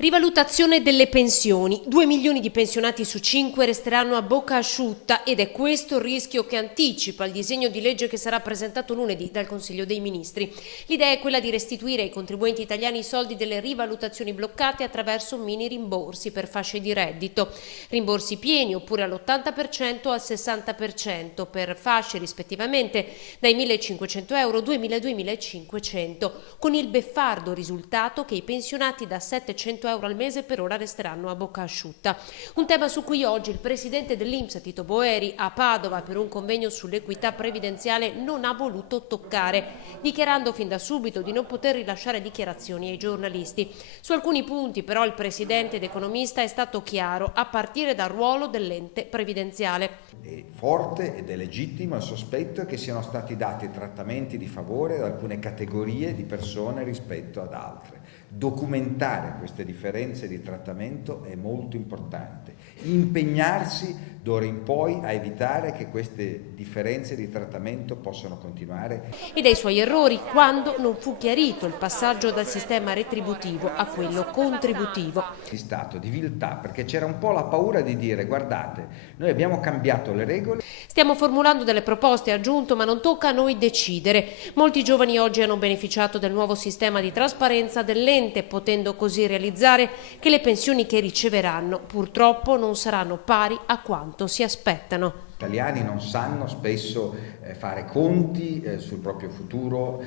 Rivalutazione delle pensioni. 2 milioni di pensionati su 5 resteranno a bocca asciutta ed è questo il rischio che anticipa il disegno di legge che sarà presentato lunedì dal Consiglio dei Ministri. L'idea è quella di restituire ai contribuenti italiani i soldi delle rivalutazioni bloccate attraverso mini rimborsi per fasce di reddito. Rimborsi pieni oppure all'80% o al 60% per fasce rispettivamente dai 1.500 euro, 2.000 e 2.500, con il beffardo risultato che i pensionati da 700 euro al mese per ora resteranno a bocca asciutta. Un tema su cui oggi il presidente dell'INPS Tito Boeri a Padova per un convegno sull'equità previdenziale non ha voluto toccare, dichiarando fin da subito di non poter rilasciare dichiarazioni ai giornalisti. Su alcuni punti però il presidente ed economista è stato chiaro, a partire dal ruolo dell'ente previdenziale. È forte ed è legittimo il sospetto che siano stati dati trattamenti di favore ad alcune categorie di persone rispetto ad altre. Documentare queste differenze di trattamento è molto importante. Impegnarsi d'ora in poi a evitare che queste differenze di trattamento possano continuare. E dai suoi errori quando non fu chiarito il passaggio dal sistema retributivo a quello contributivo. Di stato di viltà, perché c'era un po' la paura di dire: guardate, noi abbiamo cambiato le regole. Stiamo formulando delle proposte, ha aggiunto, ma non tocca a noi decidere. Molti giovani oggi hanno beneficiato del nuovo sistema di trasparenza dell'ente, potendo così realizzare che le pensioni che riceveranno purtroppo non saranno pari a quanto si aspettano. Gli italiani non sanno spesso fare conti sul proprio futuro,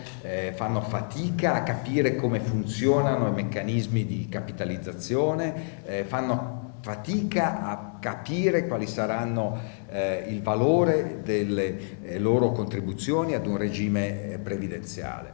fanno fatica a capire come funzionano i meccanismi di capitalizzazione, fanno fatica a capire quali saranno il valore delle loro contribuzioni ad un regime previdenziale.